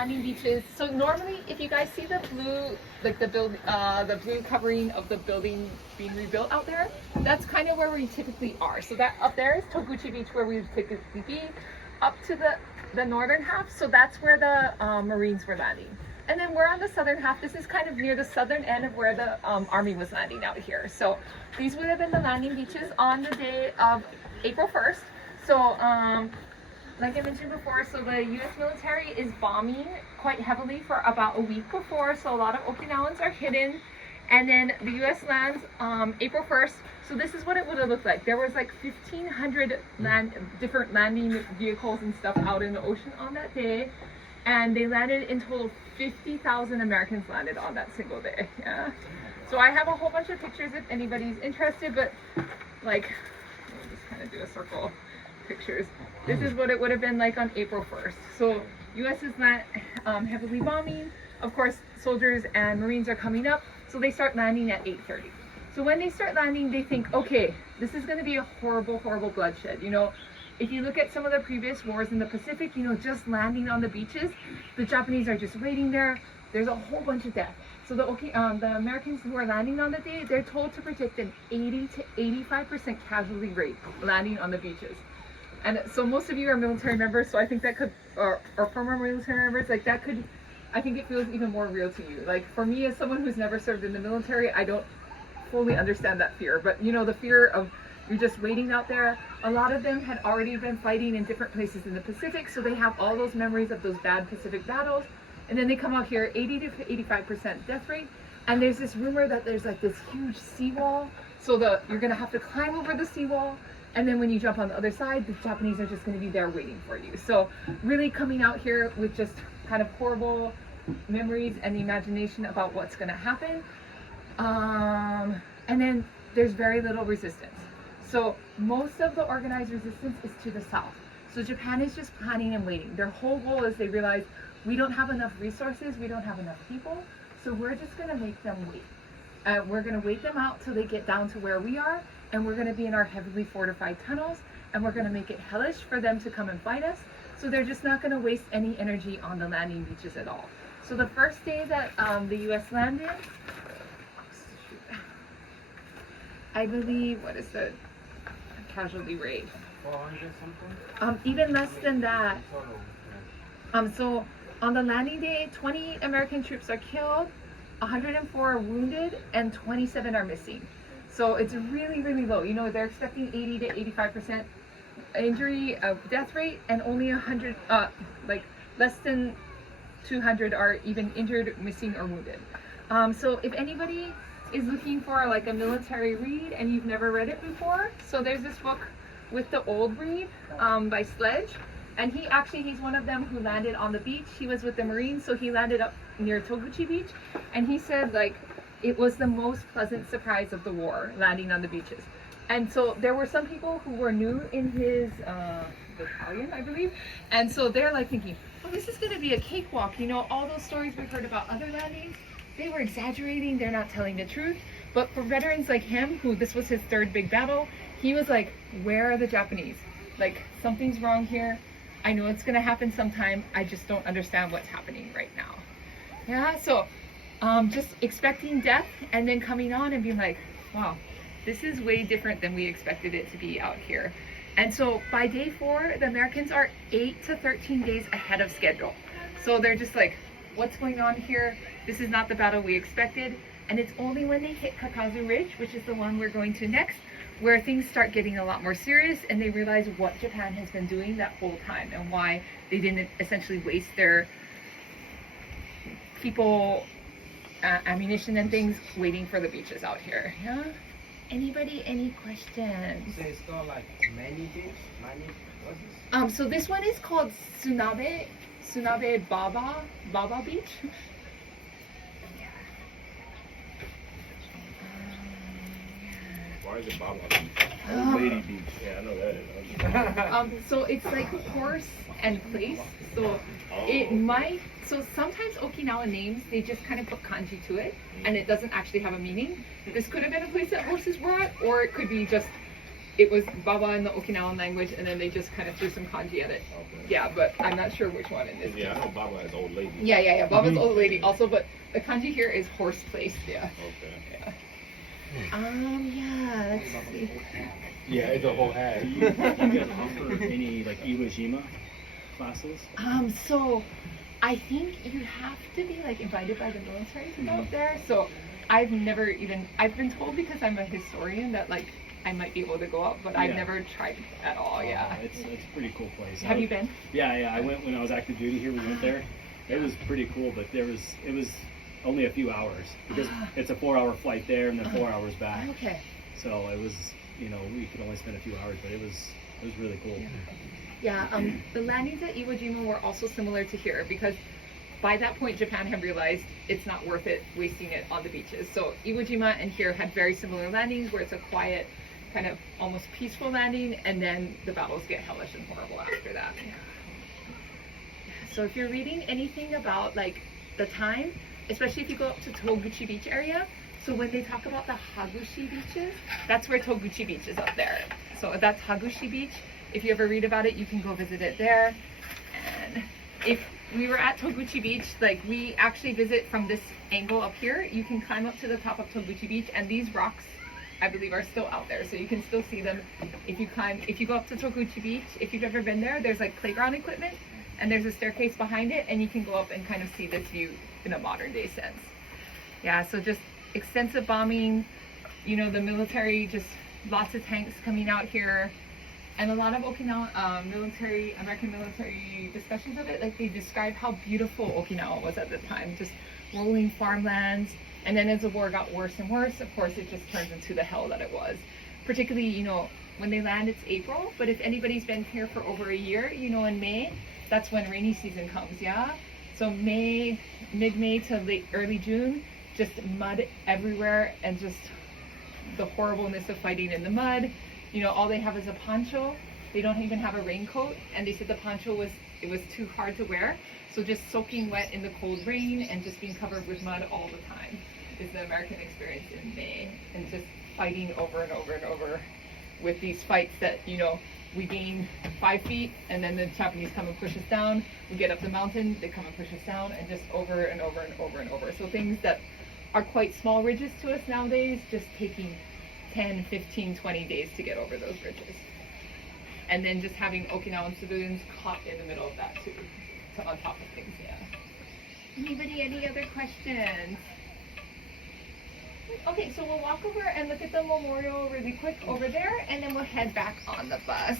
landing beaches. So normally, if you guys see the blue, like the blue covering of the building being rebuilt out there, that's kind of where we typically are. So that up there is Tomaguchi Beach, where we would typically be. Up to the northern half, so that's where the Marines were landing. And then we're on the southern half. This is kind of near the southern end of where the Army was landing out here. So these would have been the landing beaches on the day of April 1st. So like I mentioned before, so the U.S. military is bombing quite heavily for about a week before. So a lot of Okinawans are hidden. And then the U.S. lands April 1st. So this is what it would have looked like. There was like 1,500 different landing vehicles and stuff out in the ocean on that day. And they landed in total, 50,000 Americans landed on that single day. Yeah. So I have a whole bunch of pictures if anybody's interested, but like, let me just kind of do a circle pictures. This is what it would have been like on April 1st. So U.S. is not heavily bombing. Of course, soldiers and Marines are coming up. So they start landing at 8:30. So when they start landing, they think, okay, this is going to be a horrible, horrible bloodshed. You know, if you look at some of the previous wars in the Pacific, you know, just landing on the beaches, the Japanese are just waiting there. There's a whole bunch of death. So the Americans who are landing on the day, they're told to predict an 80 to 85% casualty rate landing on the beaches. And so most of you are military members, so I think that could, or former military members, like that could, I think it feels even more real to you. Like for me, as someone who's never served in the military, I don't fully understand that fear. But you know, the fear of you're just waiting out there. A lot of them had already been fighting in different places in the Pacific, so they have all those memories of those bad Pacific battles. And then they come out here, 80 to 85% death rate. And there's this rumor that there's like this huge seawall. So you're gonna have to climb over the seawall. And then when you jump on the other side, the Japanese are just gonna be there waiting for you. So really coming out here with just kind of horrible memories and the imagination about what's gonna happen. And then there's very little resistance. So most of the organized resistance is to the south. So Japan is just planning and waiting. Their whole goal is they realize we don't have enough resources, we don't have enough people, so we're just gonna make them wait. We're gonna wait them out till they get down to where we are, and we're gonna be in our heavily fortified tunnels, and we're gonna make it hellish for them to come and fight us. So they're just not gonna waste any energy on the landing beaches at all. So the first day that the US landed, I believe, what is the casualty rate? 400 something? Even less than that. So on the landing day, 20 American troops are killed, 104 are wounded, and 27 are missing. So it's really, really low. You know, they're expecting 80 to 85% injury death rate, and only 100, like less than 200 are even injured, missing, or wounded. So if anybody is looking for like a military read and you've never read it before, so there's this book with the old read by Sledge. And he's one of them who landed on the beach. He was with the Marines, so he landed up near Tomaguchi Beach. And he said, like, it was the most pleasant surprise of the war, landing on the beaches. And so there were some people who were new in his battalion, I believe. And so they're like thinking, oh, this is going to be a cakewalk. You know, all those stories we've heard about other landings, they were exaggerating. They're not telling the truth. But for veterans like him, who this was his third big battle, he was like, where are the Japanese? Like, something's wrong here. I know it's going to happen sometime. I just don't understand what's happening right now. Yeah, so just expecting death and then coming on and being like, wow, this is way different than we expected it to be out here. And so by day 4, the Americans are 8 to 13 days ahead of schedule. So they're just like, what's going on here? This is not the battle we expected. And it's only when they hit Kakazu Ridge, which is the one we're going to next, where things start getting a lot more serious, and they realize what Japan has been doing that whole time and why they didn't essentially waste their people, ammunition and things waiting for the beaches out here. Yeah? Anybody, any questions? So it's got like many beaches? What's this? So this one is called Sunabe Baba Beach. Why is it Baba Beach? Old Lady Beach. Yeah, I know that is. So it's like horse and place. So it might. So sometimes Okinawa names, they just kind of put kanji to it, and it doesn't actually have a meaning. This could have been a place that horses were at, or it could be just it was Baba in the Okinawan language, and then they just kind of threw some kanji at it. Okay. Yeah, but I'm not sure which one in this Yeah, I case. know Baba is old lady. Yeah. Baba's old lady also, but the kanji here is horse place. Yeah. Okay. Yeah. Yeah. Let's see. Yeah, it's a whole hat. Do you guys offer any like Iwo classes? So I think you have to be like invited by the military to go up there. So I've been told because I'm a historian that like I might be able to go up, but I've Yeah. never tried at all. Yeah. It's a pretty cool place. Have you been? Yeah. I went when I was active duty here. We went there. It was pretty cool, but it was only a few hours because it's a 4-hour flight there and then 4 hours back. Okay. So it was, we could only spend a few hours, but it was really cool. Yeah, the landings at Iwo Jima were also similar to here because by that point Japan had realized it's not worth it wasting it on the beaches. So Iwo Jima and here had very similar landings where it's a quiet, kind of almost peaceful landing, and then the battles get hellish and horrible after that. So if you're reading anything about like the time, especially if you go up to Tomaguchi Beach area, so when they talk about the Hagushi beaches, that's where Toguchi Beach is up there. So that's Hagushi Beach. If you ever read about it, you can go visit it there. And if we were at Toguchi Beach, like we actually visit from this angle up here, you can climb up to the top of Toguchi Beach, and these rocks, I believe, are still out there. So you can still see them if you go up to Toguchi Beach. If you've ever been there, there's like playground equipment, and there's a staircase behind it, and you can go up and kind of see this view in a modern day sense. Yeah, so just extensive bombing, the military, just lots of tanks coming out here, and a lot of Okinawa American military discussions of it. Like they describe how beautiful Okinawa was at the time, just rolling farmlands. And then as the war got worse and worse, of course, it just turns into the hell that it was. Particularly, when they land, it's April, but if anybody's been here for over a year, in May, that's when rainy season comes, yeah? So mid-May to early June, just mud everywhere and just the horribleness of fighting in the mud. All they have is a poncho. They don't even have a raincoat, and they said the poncho was too hard to wear. So just soaking wet in the cold rain and just being covered with mud all the time is the American experience in May, and just fighting over and over and over with these fights that, we gain 5 feet and then the Japanese come and push us down. We get up the mountain, they come and push us down, and just over and over and over and over. So things that are quite small ridges to us nowadays, just taking 10, 15, 20 days to get over those ridges. And then just having Okinawan civilians caught in the middle of that too, on top of things, yeah. Anybody, any other questions? Okay, so we'll walk over and look at the memorial really quick over there, and then we'll head back on the bus.